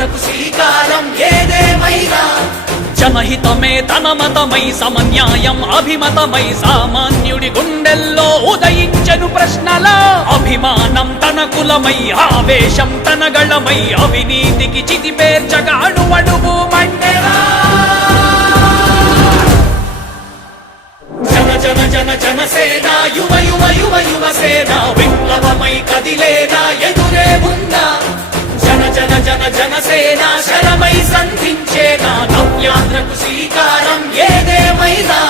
జనయాత్రకు శ్రీకారం ఏదేమైనా జనహితమే తన మతమై సమన్యాయం అభిమతమై సామాన్యుడి గుండెల్లో ఉదయించెను ప్రశ్నల అభిమానం తన కులమై ఆవేశం తన గళమై అవినీతికి చితిపేర్చగా అణువణువు మండెరా జన జన జన జనసేన యువ యువ యువ యువసేన విప్లవమై కదిలేనా ఎదురే ఉందా జన జన జన జనసేన శరమై సంధించేనా నవ్యాత్రకు శ్రీకారం ఏదేమైనా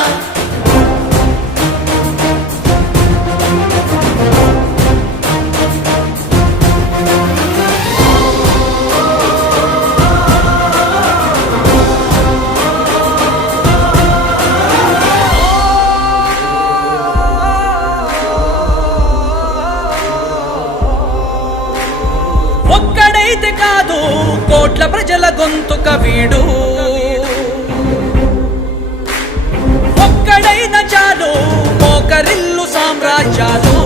ఒక్కడైతే కాదు కోట్ల ప్రజల గొంతుక వీడు ఒక్కడైన చాలు మోకరిల్లు సామ్రాజ్యాలు